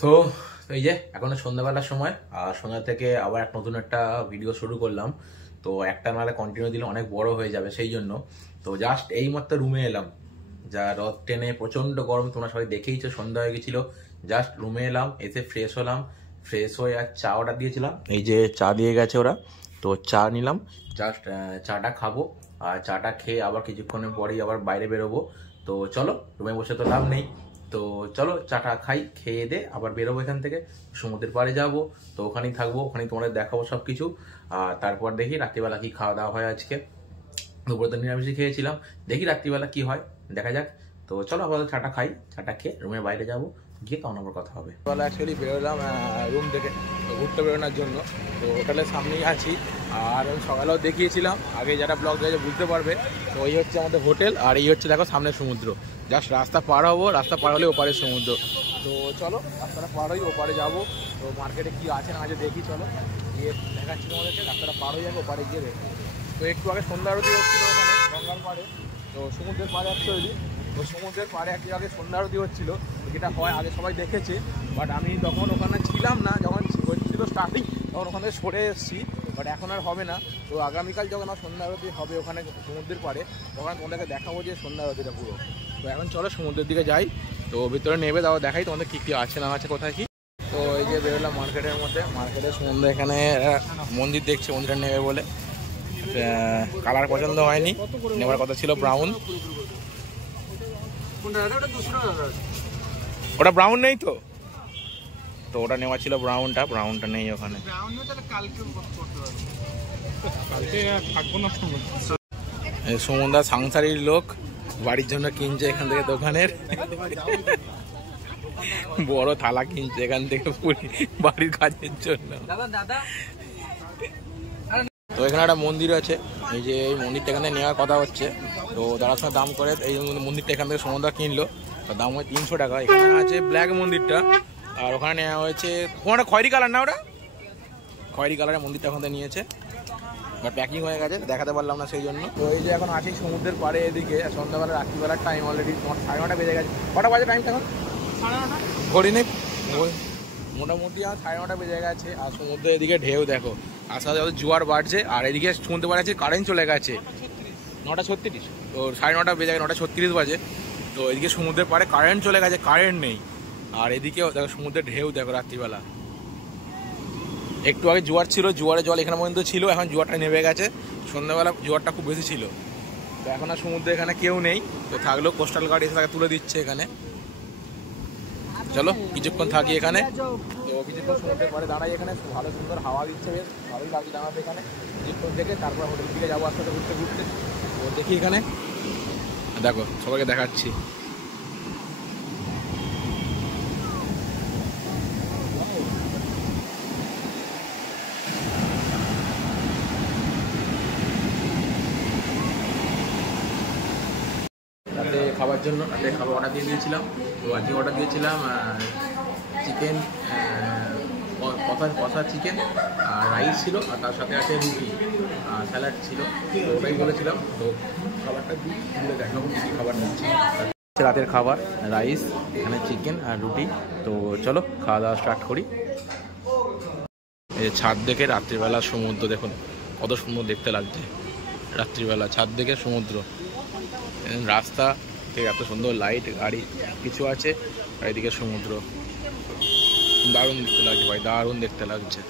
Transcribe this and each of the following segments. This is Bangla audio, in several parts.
তো এই যে এখন সন্ধ্যাবেলার সময়, আর সন্ধ্যা থেকে আবার নতুন একটা ভিডিও শুরু করলাম। তো একটা নাহলে কন্টিনিউ দিলে অনেক বড় হয়ে যাবে, সেই জন্য তো জাস্ট এইমাত্র রুমে এলাম। যা রথ টেনে প্রচন্ড গরম, তোমরা সবাই দেখেইছো, সন্ধ্যা হয়ে গেছিল। জাস্ট রুমে এলাম, এসে ফ্রেশ হলাম, ফ্রেশ হয়ে আর চা অর্ডার দিয়েছিলাম, এই যে চা দিয়ে গেছে ওরা, তো চা নিলাম। জাস্ট চাটা খাবো, আর চাটা খেয়ে আবার কিছুক্ষণের পরেই আবার বাইরে বেরোবো। তো চলো, রুমে বসে তো লাভ নেই, তো চলো চাটা খাই, খেয়ে দে আবার বেরোবো এখান থেকে, সমুদ্রের পাড়ে যাব। তো ওখানেই থাকবো, ওখানেই তোমাদের দেখাবো সব কিছু। আর তারপর দেখি রাত্রিবেলা কি খাওয়া দাওয়া হয়। আজকে দুপুরে তো নিরামিষই খেয়েছিলাম, দেখি রাত্রিবেলা কি হয়, দেখা যাক। তো চলো আপাতত চাটা খাই, চাটা খেয়ে রুমের বাইরে যাবো, গিয়ে তখন আবার কথা হবে। অ্যাকচুয়ালি বেরোলাম রুম থেকে ঘুরতে বেরোনোর জন্য, তো হোটেলের সামনেই আছি। আর আমি সকালেও দেখিয়েছিলাম, আগে যারা ব্লগ দেখে বুঝতে পারবে। তো এই হচ্ছে আমাদের হোটেল, আর এই হচ্ছে দেখো সামনে সমুদ্র। জাস্ট রাস্তা পার হবো, রাস্তা পার হলে ওপারে সমুদ্র। তো চলো রাস্তাটা পার হই, ওপারে যাবো। তো মার্কেটে কি আছে না আছে দেখি, চলো গিয়ে দেখাচ্ছি তোমাদেরকে। রাস্তাটা পার হয়ে যাবে, ওপারে গিয়ে দেখো। তো একটু আগে সন্ধ্যা আরতি হচ্ছিলো ওখানে গঙ্গার পাড়ে, তো সমুদ্রের পাড়ে অ্যাকচুয়ালি। তো সমুদ্রের পাড়ে একটু আগে সন্ধ্যা আরতি হচ্ছিলো, যেটা হয় আগে সবাই দেখেছে। বাট আমি তখন ওখানে ছিলাম না, যখন হচ্ছিলো স্টার্টিং তখন ওখানে সরে এসেছি। বাট এখন আর হবে না। তো আগামীকাল যখন আমার সন্ধ্যা আরতি হবে ওখানে সমুদ্রের পাড়ে, তখন তোমাদেরকে দেখাবো যে সন্ধ্যা আরতিটা পুরো। তো এখন চলো সমুদ্রের দিকে যাই, তো ভিতরে নেবে দাও, দেখাই তোমাদের কী কী আছে না আছে, কোথায় কি। তো এই যে বেরোলাম মার্কেটের মধ্যে, মার্কেটের সমুদ্র এখানে মন্দির দেখছে, মন্দিরটা নেবে বলে। কালার পছন্দ হয়নি, নেওয়ার কথা ছিল ব্রাউন। ওটা ব্রাউন নেই তো, তো ওটা নেওয়া ছিল ব্রাউনটা, ব্রাউনটা নেই ওখানে। সমুদ্র সাংসারিক লোক, বাড়ির জন্য কিনছে এখান থেকে, দোকানের বড় থালা কিনছে এখান থেকে বাড়ির কাজের জন্য। তো এখানে একটা মন্দির আছে, এই যে এই মন্দিরটা এখানে নেওয়ার কথা হচ্ছে। তো তার সঙ্গে দাম করে এই মন্দিরটা এখান থেকে সমুদ্র কিনলো, তার দাম হয় 300 টাকা। এখানে আছে ব্ল্যাক মন্দিরটা, আর ওখানে নেওয়া হয়েছে ওখানে খয়েরি কালার, না ওটা খয়েরি কালারের মন্দিরটা ওখান থেকে নিয়েছে। বাট প্যাকিং হয়ে গেছে, দেখাতে পারলাম না সেই জন্য। তো এই যে এখন আছি সমুদ্রের পাড়ে, এদিকে সন্ধ্যাবেলা রাত্রিবেলার টাইম অলরেডি 9:30 বেজে গেছে। কটা বাজে টাইম এখন? 9:30 ঘড়ি নেই, মোটামুটি আর 9:30 বেজে গেছে। আর সমুদ্রের এদিকে ঢেউ দেখো, আস্তে আস্তে জোয়ার বাড়ছে। আর এদিকে শুনতে পাওয়া যাচ্ছে কারেন্ট চলে গেছে 9:36, তো 9:30 বেজে গেছে, 9:36 বাজে। তো এদিকে সমুদ্রের পাড়ে কারেন্ট চলে গেছে, কারেন্ট নেই। আর এদিকেও দেখো সমুদ্রের ঢেউ দেখো রাত্রিবেলা। একটু আগে জোয়ার ছিল, জোয়ারে জল এখানে পর্যন্ত ছিল, এখন জোয়ারটা নেমে গেছে। সন্ধ্যাবেলা জোয়ারটা খুব বেশি ছিল। তো এখন আর সমুদ্রে এখানে কেউ নেই, তো থাকলেও কোস্টাল গার্ড এসে তাকে তুলে দিচ্ছে এখানে। চলো কিছুক্ষণ থাকি এখানে, তো কিছুক্ষণ সমুদ্রের পরে দাঁড়াই এখানে, ভালো সুন্দর হাওয়া দিচ্ছে, বেশ ভালোই লাগছে দাঁড়াতে এখানে কিছুক্ষণ থেকে। তারপর হোটেল দিকে যাবো আস্তে আস্তে ঘুরতে ঘুরতে। তো দেখি এখানে দেখো, সবাইকে দেখাচ্ছি। রাতে খাবার জন্য রাতে খাবার অর্ডার দিয়ে দিয়েছিলাম। তো আজকে অর্ডার দিয়েছিলাম চিকেন, কষা চিকেন, আর রাইস ছিল, আর তার সাথে আছে রুটি, আর স্যালাড ছিল। তো ওটাই বলেছিলাম। তো খাবারটা দিই, দেখাবো কী কী খাবার নিচ্ছি। রাতের খাবার রাইস, এখানে চিকেন আর রুটি। তো চলো খাওয়া দাওয়া স্টার্ট করি। এই ছাদ দেখে রাত্রিবেলা সমুদ্র দেখুন কত সুন্দর দেখতে লাগছে। রাত্রিবেলা ছাদ দেখে সমুদ্র, রাস্তা থেকে এত সুন্দর লাইট, গাড়ি কিছু আছে, আর এদিকে সমুদ্র। দারুণ দেখতে লাগছে ভাই, দারুণ দেখতে লাগছে,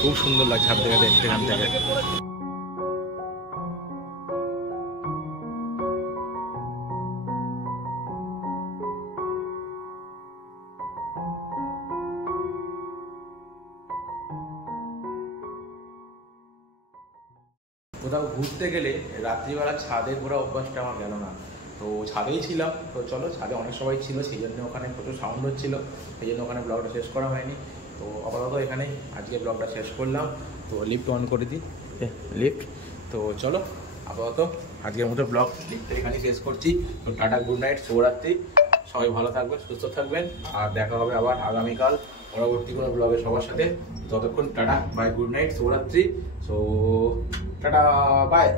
খুব সুন্দর লাগছে ছাদ থেকে দেখতে এখান থেকে। কোথাও ঘুরতে গেলে রাত্রিবেলা ছাদে ঘোরা অভ্যাসটা আমার গেল না। তো ছাদেই ছিলাম, তো চলো ছাদে অনেক সবাই ছিল, সেই জন্য ওখানে প্রচুর সাউন্ড হচ্ছিল, সেই জন্য ওখানে ব্লগটা শেষ করা হয়নি। তো আপাতত এখানেই আজকে ব্লগটা শেষ করলাম। তো লিফট অন করে দিই, লিফট। তো চলো আপাতত আজকের মতো ব্লগ লিফটটা এখানেই শেষ করছি। তো টাটা, গুড নাইট, শুভরাত্রি, সবাই ভালো থাকবেন, সুস্থ থাকবেন। আর দেখা হবে আবার আগামীকাল পরবর্তী কোনো ব্লগে সবার সাথে। ততক্ষণ টাটা, বাই, গুড নাইট, শুভরাত্রি। So tata, by.